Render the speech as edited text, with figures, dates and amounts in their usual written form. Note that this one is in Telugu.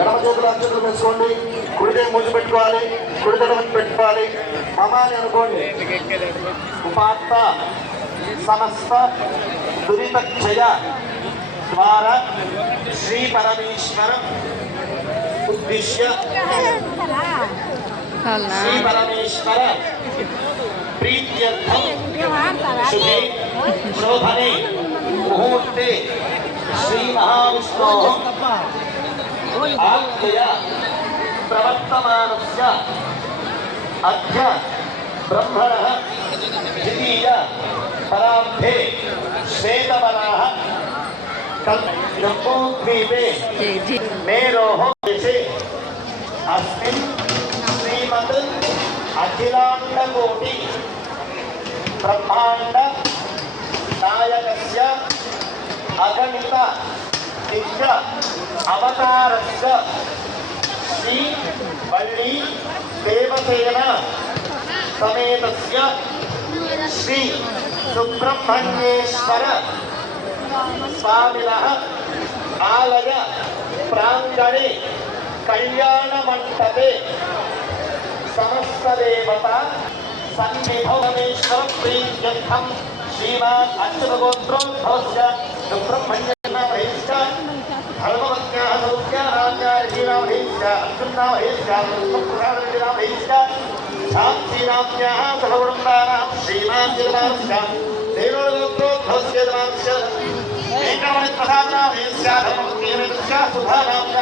ఎడమ చేతులు అక్షతలు వేసుకోండి. కుడితే మూసి పెట్టుకోవాలి, కుడి తడమని పెట్టుకోవాలి. మమ అని అనుకోండి. ఉపాత్త సమస్త దురితక్షయ ద్వారా శ్రీ పరమేశ్వర ఉద్దేశ్య శ్రీ పరమేశ్వర ప్రీత్యర్థం శుభే శోభనే ముహూర్తే శ్రీ మహావిష్ణోః ఆజ్ఞయ ప్రవర్తమానస్య అద్య బ్రహ్మణః ద్వితీయ పరార్థే శ్వేతవరాహ జంబూద్వీపే మేరోః దేశే అస్మిన్ శ్రీమద్ అఖిలాండకోటి బ్రహ్మాండ నాయకస్య అగణిత దివ్య అవతారస్య శ్రీ వల్లి దేవసేన సమేతస్య శ్రీ సుబ్రహ్మణ్యేశ్వర స్వామినః ఆలయ ప్రాంగణే కళ్యాణ మంటపే సమస్త దేవత సన్నిధౌమేశ్వర ప్రీత్యర్థం శ్రీమాన్ అచ్యుతగోత్రోద్భవస్య సుబ్రహ్మణ్యనామేశ్చ ధర్మవత్యాః సౌఖ్యానామ్యాయ శ్రీరామేశ్చ అర్జునామేశ్చ సుప్రసాదనామేశ్చ శాంతినామ్యాః సహవృందానాం శ్రీమాన్ జగదాంశ్చ దేవగోత్రోద్భవస్య ధర్మవత్య ఏకమణి ప్రసాదనామేశ్చ ధర్మవత్యేశ్చ సుధానామ్యాః